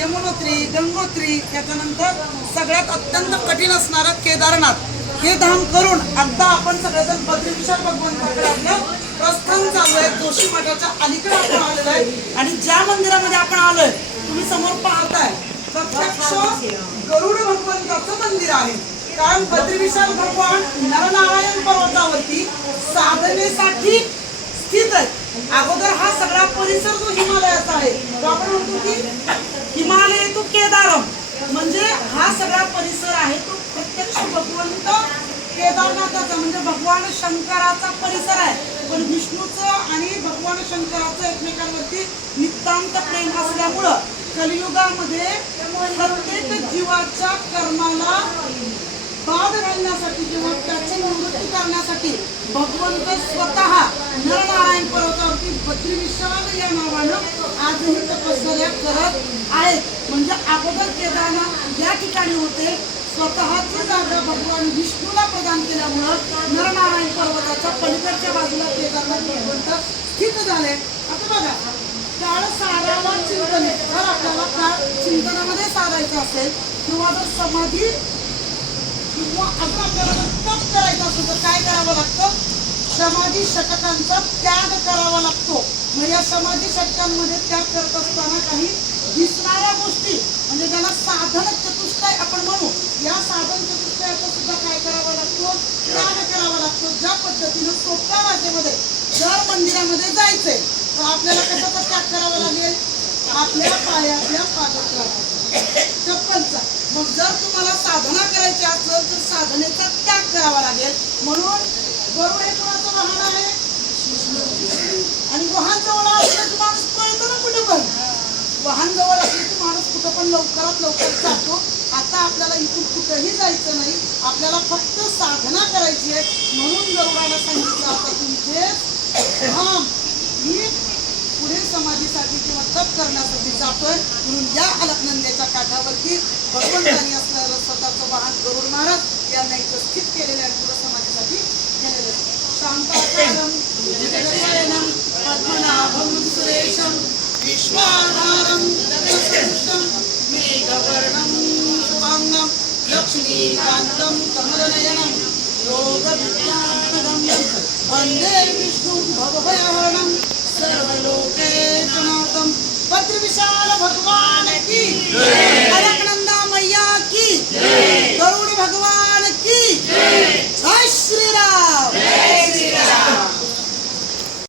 यमुनोत्री गंगोत्री त्याच्यानंतर सगळ्यात अत्यंत कठीण असणारं केदारनाथ. हे धाम करून आता आपण सगळेजण बद्रीविशाल भगवंताकडे आपलं प्रस्थान चालू आहे. जोशी मठाच्या अलीकडे आपण आलेलो आहे. आणि ज्या मंदिरामध्ये आपण आलोय तुम्ही समोर पाहताय प्रत्यक्ष गरुड भगवंताचं मंदिर आहे. कारण बद्रीविशाल भगवान नरनारायण पर्वतावरती साधनेसाठी स्थित आहे अगोदर हा सगळा परिसर जो हिमालयाचा आहे तो आपण म्हणतो की हिमालय तो केदारम म्हणजे हा सगळा परिसर आहे तो प्रत्यक्ष भगवंत केदारनाथाचा म्हणजे भगवान शंकराचा परिसर आहे. पण विष्णूचं आणि भगवान शंकराचं एकमेकांवरती नितांत प्रेम असल्यामुळं कलियुगामध्ये प्रत्येक जीवाच्या कर्माला बाद घालण्यासाठी किंवा त्याची निवृत्ती करण्यासाठी भगवंत स्वतः नरनारायण पर्वतावरती बद्री विश्वास या नावानं आजही तपश्चर्या करत आहेत. म्हणजे अगोदर केदारनाथ या ठिकाणी होते. स्वतःची जागा भगवान विष्णूला प्रदान केल्यामुळं नरनारायण पर्वताच्या पलीकडच्या बाजूला केदारनाथ भगवंत स्थित झाले. आता बघा काळ सारावा चिंतन जर आपल्याला काळ चिंतनामध्ये साधायचं असेल किंवा जर समाधी किंवा अजून आपल्याला तप करायचं असेल तर काय करायचं? समाधी षटकांचा त्याग करावा लागतो. मग या समाधी षटकांमध्ये त्याग करत असताना काही दिसणाऱ्या गोष्टी म्हणजे ज्याला साधन चतुष्टय आपण म्हणू या साधन चतुष्टयाचा सुद्धा काय करावा लागतो? त्याग करावा लागतो. ज्या पद्धतीनं सोप्या भाषेमध्ये जर मंदिरामध्ये जायचंय तर आपल्याला कशाचा त्याग करावा लागेल? आपल्या पायातल्या पादत्राचा. चप्पलचा. मग जर तुम्हाला साधना करायची असेल तर साधनेचा त्याग करावा लागेल म्हणून गरुड हे कोणाचं वाहन आहे आणि वाहन जवळ असलं की माणूस पळतो ना कुठे पण वाहन जवळ असेल की माणूस कुठं पण लवकरात लवकर जातो. आता आपल्याला इथून कुठंही जायचं नाही. आपल्याला फक्त साधना करायची आहे. म्हणून गरुडाला सांगितलं आता तुमचे धाम पुढे समाधीसाठी किंवा तप करण्यासाठी जातोय. म्हणून या अलकनंद्याच्या काठावरती भगवंतांनी असणारं स्वतःचं वाहन गरुड महाराज यांना इथं स्थित केलेलं आहे. पुढे समाधीसाठी केलेलं आहे. शांताकारम पद्मनाभम सुरेशम विश्वाधार लक्ष्मीकान्तं कमलनयनं योगविज्ञानगम्यं वन्दे विष्णुं भवभयहरणं सर्वलोकेशनाथं बद्रविशाल भगवान की की